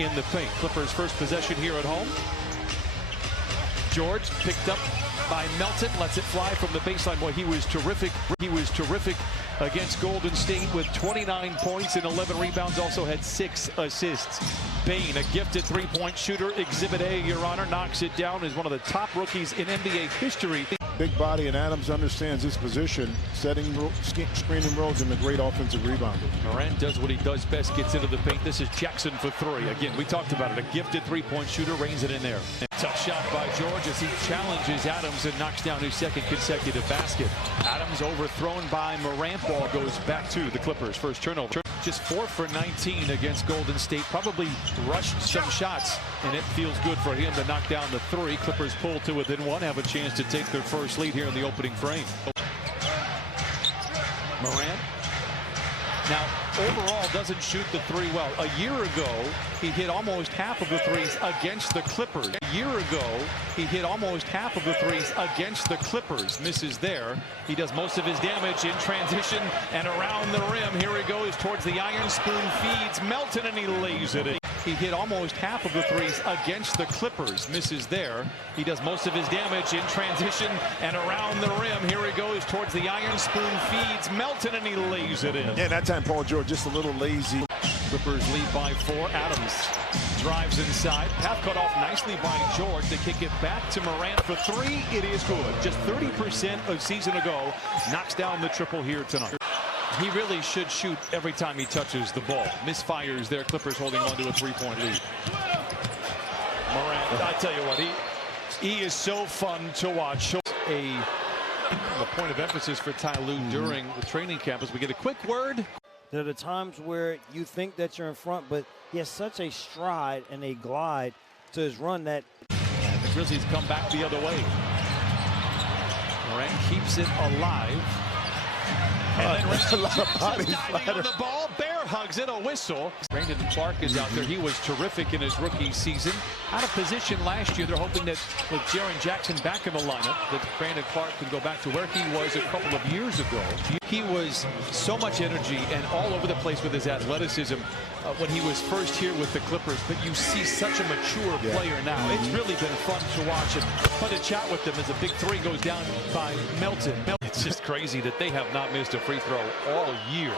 in the paint. Clippers' first possession here at home. George picked up by Melton, lets it fly from the baseline. Boy, he was terrific. He was terrific against Golden State with 29 points and 11 rebounds. Also had 6 assists. Bane, a gifted three-point shooter. Exhibit A, Your Honor, knocks it down. Is one of the top rookies in NBA history. Big body, and Adams understands his position, setting screening roles, and a great offensive rebounder. Morant does what he does best, gets into the paint. This is Jackson for 3. Again, we talked about it. A gifted three-point shooter, reins it in there. Tough shot by George as he challenges Adams and knocks down his second consecutive basket. Adams overthrown by Morant. Ball goes back to the Clippers. First turnover. Just 4 for 19 against Golden State. Probably rushed some shots, and it feels good for him to knock down the 3. Clippers pull to within 1, have a chance to take their first lead here in the opening frame. Morant. Now, overall, doesn't shoot the 3 well. A year ago, he hit almost half of the threes against the Clippers. A year ago, he hit almost half of the threes against the Clippers. Misses there. He does most of his damage in transition and around the rim. Here he goes towards the iron spoon, feeds Melton, and he lays it in. He hit almost half of the threes against the Clippers. Misses there. He does most of his damage in transition and around the rim. Here he goes towards the iron spoon, feeds Melton, and he lays it in. Yeah, that time Paul George just a little lazy. Clippers lead by 4. Adams drives inside. Path cut off nicely by George to kick it back to Morant for 3. It is good. Just 30% a season ago. Knocks down the triple here tonight. He really should shoot every time he touches the ball. Misfires there. Clippers holding on to a 3-point lead. Morant, I tell you what, he is so fun to watch. A point of emphasis for Ty Lue during the training camp as we get a quick word. There are the times where you think that you're in front, but he has such a stride and a glide to his run that the Grizzlies come back the other way. Morant keeps it alive. And then a lot of body diving on the ball, bear hugs it, a whistle. Brandon Clark is out there. He was terrific in his rookie season. Out of position last year. They're hoping that with Jaren Jackson back in the lineup, that Brandon Clark can go back to where he was a couple of years ago. He was so much energy and all over the place with his athleticism when he was first here with the Clippers. But you see such a mature player now. It's really been fun to watch and fun to chat with them as a big 3 goes down by Melton. It's just crazy that they have not missed a free throw all year.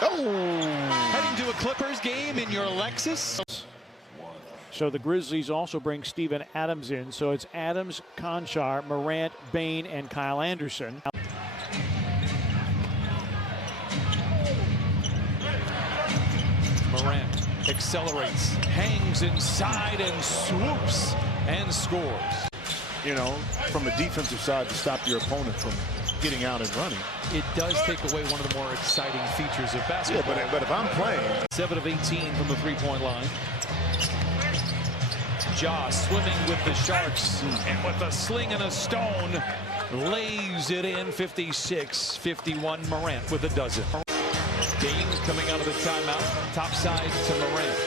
Heading to a Clippers game in your Lexus. So the Grizzlies also bring Steven Adams in. So it's Adams, Conchar, Morant, Bane, and Kyle Anderson. Morant accelerates, hangs inside, and swoops and scores. You know, from a defensive side to stop your opponent from getting out and running. It does take away one of the more exciting features of basketball. Yeah, but if I'm playing. 7 of 18 from the 3-point line. Ja swimming with the Sharks, and with a sling and a stone, lays it in. 56-51. Morant with a dozen. Dane coming out of the timeout, top side to Morant.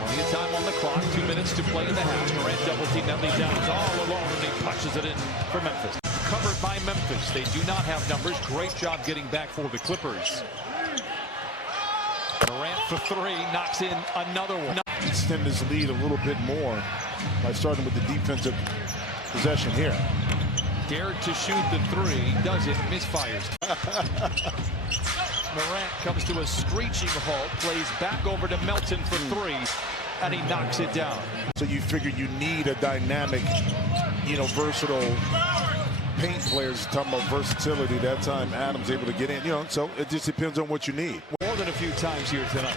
Plenty of time on the clock, 2 minutes to play in the half. Morant double team, that leads Adams all alone, and he punches it in for Memphis. Covered by Memphis. They do not have numbers. Great job getting back for the Clippers. Morant for 3, knocks in another one. Extend his lead a little bit more by starting with the defensive possession here. Dared to shoot the 3, does it, misfires. Morant comes to a screeching halt, plays back over to Melton for 3, and he knocks it down. So you figure you need a dynamic, versatile paint players. Talking about versatility, that time Adams able to get in, so it just depends on what you need. More than a few times here tonight.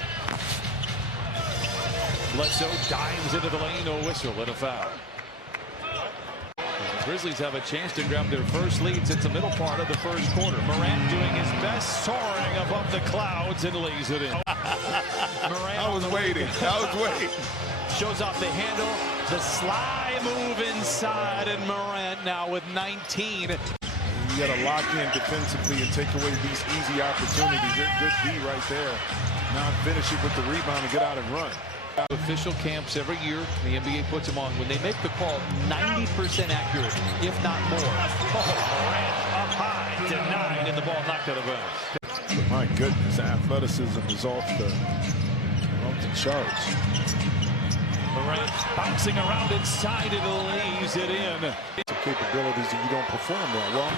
Bledsoe dives into the lane, no whistle and a foul. The Grizzlies have a chance to grab their first lead since the middle part of the first quarter. Morant doing his best, soaring above the clouds, and lays it in. Morant I was waiting. Shows off the handle, the sly move inside, and Morant now with 19. You got to lock in defensively and take away these easy opportunities. Good D right there. Now finish it with the rebound and get out and run. Official camps every year, the NBA puts them on. When they make the call, 90% accurate, if not more. Morant up high, denied, and the ball knocked out of bounds. My goodness, athleticism is off the off the charts. Morant bouncing around inside and lays it in. Some capabilities that you don't perform well. Well,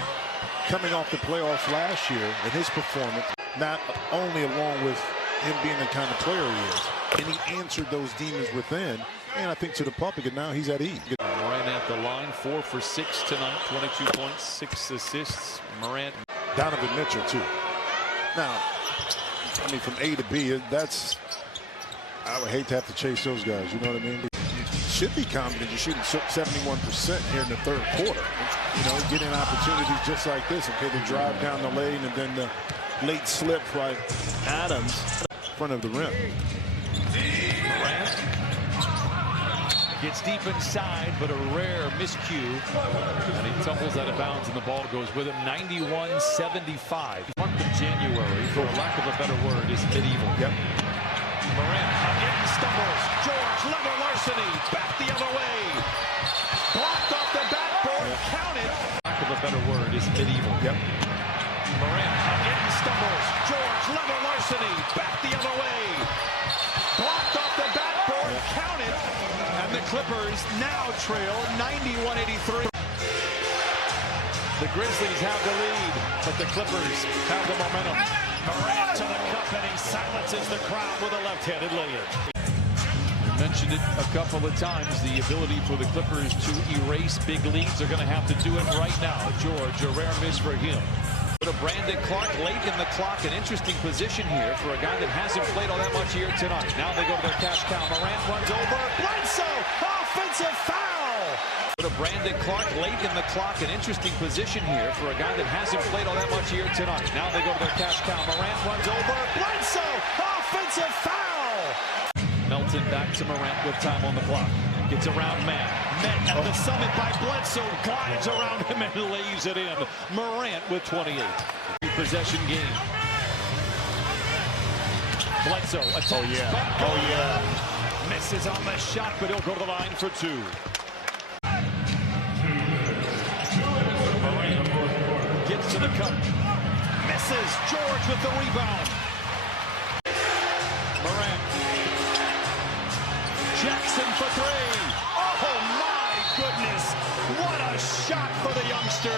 coming off the playoffs last year and his performance, not only along with him being the kind of player he is, and he answered those demons within, and I think to the public, and now he's at ease. Morant at the line, 4 for 6 tonight, 22 points, 6 assists. Morant. Donovan Mitchell, too. Now, I mean, from A to B, that's, I would hate to have to chase those guys, you know what I mean? You should be confident you're shooting 71% here in the third quarter. You know, getting opportunities just like this. Okay, the drive down the lane and then the late slip by Adams in front of the rim. Morant gets deep inside, but a rare miscue. And he tumbles out of bounds, and the ball goes with him. 91-75. Month of January, for lack of a better word, is medieval. Yep. Morant again stumbles. George, level larceny. Back the other way. Blocked off the backboard. Counted. Lack of a better word is medieval. Yep. Morant again stumbles. George, level larceny. Back the other way. Blocked off the backboard. Counted. And the Clippers now trail 91-83. The Grizzlies have the lead, but the Clippers have the momentum. Morant to the cup, and he silences the crowd with a left-handed layup. We mentioned it a couple of times, the ability for the Clippers to erase big leads. They're going to have to do it right now. George, a rare miss for him. To Brandon Clark late in the clock, an interesting position here for a guy that hasn't played all that much here tonight. Now they go to their cash cow. Morant runs over. Bledsoe, offensive foul. To Brandon Clark late in the clock, an interesting position here for a guy that hasn't played all that much here tonight. Now they go to their cash cow. Morant runs over. Bledsoe, offensive foul. Melton back to Morant with time on the clock. Gets around Matt. Met at the summit by Bledsoe. Glides around him and lays it in. Morant with 28. Possession game. Bledsoe attacks. Oh, yeah. Oh, yeah. Misses on the shot, but he'll go to the line for 2. Morant gets to the cup. Misses. George with the rebound. Morant. Jackson for 3. Oh, my goodness. What a shot for the youngster.